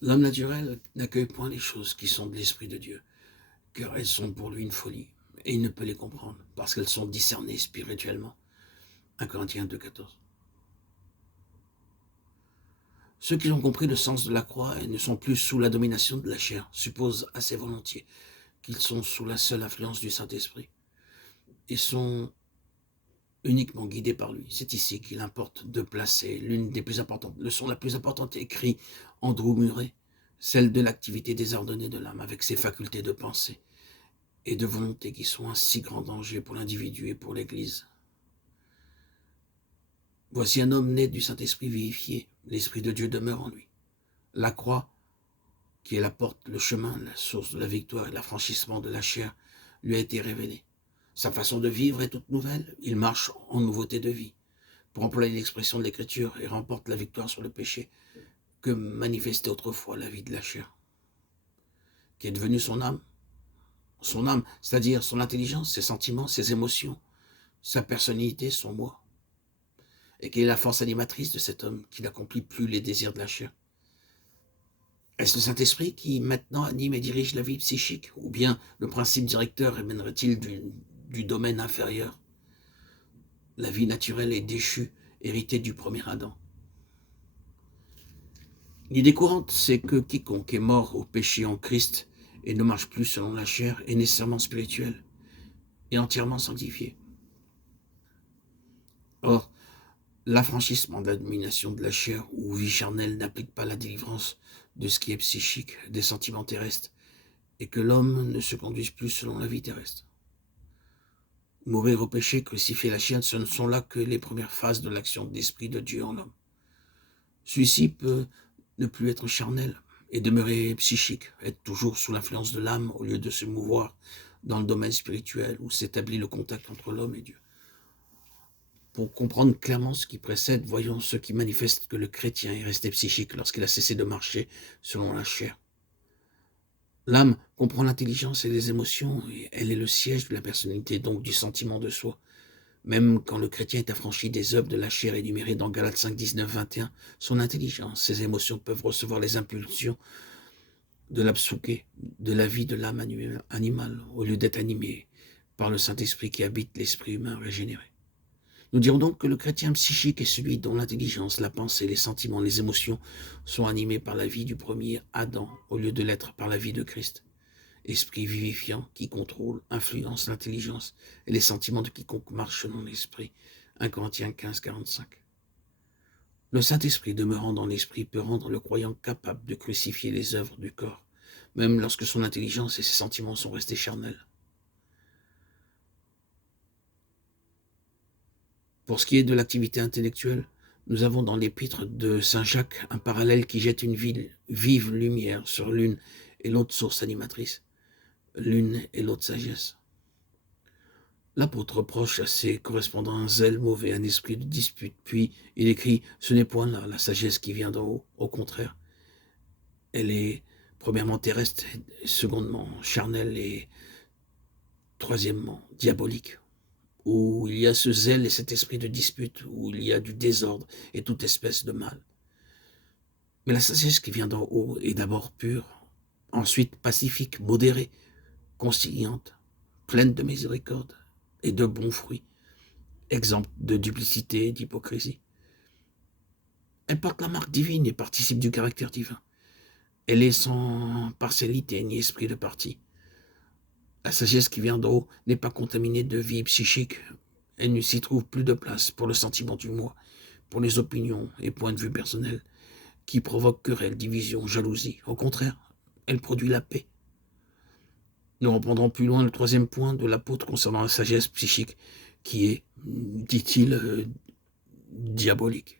L'homme naturel n'accueille point les choses qui sont de l'Esprit de Dieu, car elles sont pour lui une folie, et il ne peut les comprendre, parce qu'elles sont discernées spirituellement. 1 Corinthiens 2,14. Ceux qui ont compris le sens de la croix et ne sont plus sous la domination de la chair supposent assez volontiers qu'ils sont sous la seule influence du Saint-Esprit et sont uniquement guidés par lui. C'est ici qu'il importe de placer l'une des plus importantes leçons, la plus importante, écrit Andrew Murray, celle de l'activité désordonnée de l'âme avec ses facultés de pensée et de volonté qui sont un si grand danger pour l'individu et pour l'Église. Voici un homme né du Saint-Esprit vivifié, l'Esprit de Dieu demeure en lui. La croix, qui est la porte, le chemin, la source de la victoire et l'affranchissement de la chair, lui a été révélée. Sa façon de vivre est toute nouvelle, il marche en nouveauté de vie, pour employer l'expression de l'Écriture, et remporte la victoire sur le péché que manifestait autrefois la vie de la chair, qui est devenue son âme, c'est-à-dire son intelligence, ses sentiments, ses émotions, sa personnalité, son moi, et qui est la force animatrice de cet homme qui n'accomplit plus les désirs de la chair. Est-ce le Saint-Esprit qui maintenant anime et dirige la vie psychique, ou bien le principe directeur émènerait-il du domaine inférieur? La vie naturelle est déchue, héritée du premier Adam. L'idée courante, c'est que quiconque est mort au péché en Christ et ne marche plus selon la chair est nécessairement spirituel et entièrement sanctifié. Or, l'affranchissement de la domination de la chair ou vie charnelle n'implique pas la délivrance de ce qui est psychique, des sentiments terrestres, et que l'homme ne se conduise plus selon la vie terrestre. Mourir au péché, crucifier la chair, ce ne sont là que les premières phases de l'action de l'Esprit de Dieu en l'homme. Celui-ci peut ne plus être charnel et demeurer psychique, être toujours sous l'influence de l'âme au lieu de se mouvoir dans le domaine spirituel où s'établit le contact entre l'homme et Dieu. Pour comprendre clairement ce qui précède, voyons ce qui manifeste que le chrétien est resté psychique lorsqu'il a cessé de marcher selon la chair. L'âme comprend l'intelligence et les émotions, et elle est le siège de la personnalité, donc du sentiment de soi. Même quand le chrétien est affranchi des œuvres de la chair énumérées dans Galates 5, 19, 21, son intelligence, ses émotions peuvent recevoir les impulsions de la psuké, de la vie de l'âme animale, au lieu d'être animée par le Saint-Esprit qui habite l'esprit humain régénéré. Nous dirons donc que le chrétien psychique est celui dont l'intelligence, la pensée, les sentiments, les émotions sont animés par la vie du premier Adam, au lieu de l'être par la vie de Christ. Esprit vivifiant qui contrôle, influence l'intelligence et les sentiments de quiconque marche selon l'esprit. 1 Corinthiens 15, 45. Le Saint-Esprit demeurant dans l'esprit peut rendre le croyant capable de crucifier les œuvres du corps, même lorsque son intelligence et ses sentiments sont restés charnels. Pour ce qui est de l'activité intellectuelle, nous avons dans l'épître de Saint Jacques un parallèle qui jette une vive lumière sur l'une et l'autre source animatrice, l'une et l'autre sagesse. L'apôtre reproche à ses correspondants un zèle mauvais, un esprit de dispute, puis il écrit « Ce n'est point là la sagesse qui vient d'en haut, au contraire, elle est premièrement terrestre, secondement charnelle et troisièmement diabolique. » Où il y a ce zèle et cet esprit de dispute, où il y a du désordre et toute espèce de mal. Mais la sagesse qui vient d'en haut est d'abord pure, ensuite pacifique, modérée, conciliante, pleine de miséricorde et de bons fruits, exempte de duplicité et d'hypocrisie. Elle porte la marque divine et participe du caractère divin. Elle est sans partialité ni esprit de parti. La sagesse qui vient d'en haut n'est pas contaminée de vie psychique. Elle ne s'y trouve plus de place pour le sentiment du moi, pour les opinions et points de vue personnels qui provoquent querelles, divisions, jalousie. Au contraire, elle produit la paix. Nous reprendrons plus loin le troisième point de l'apôtre concernant la sagesse psychique, qui est, dit-il, diabolique.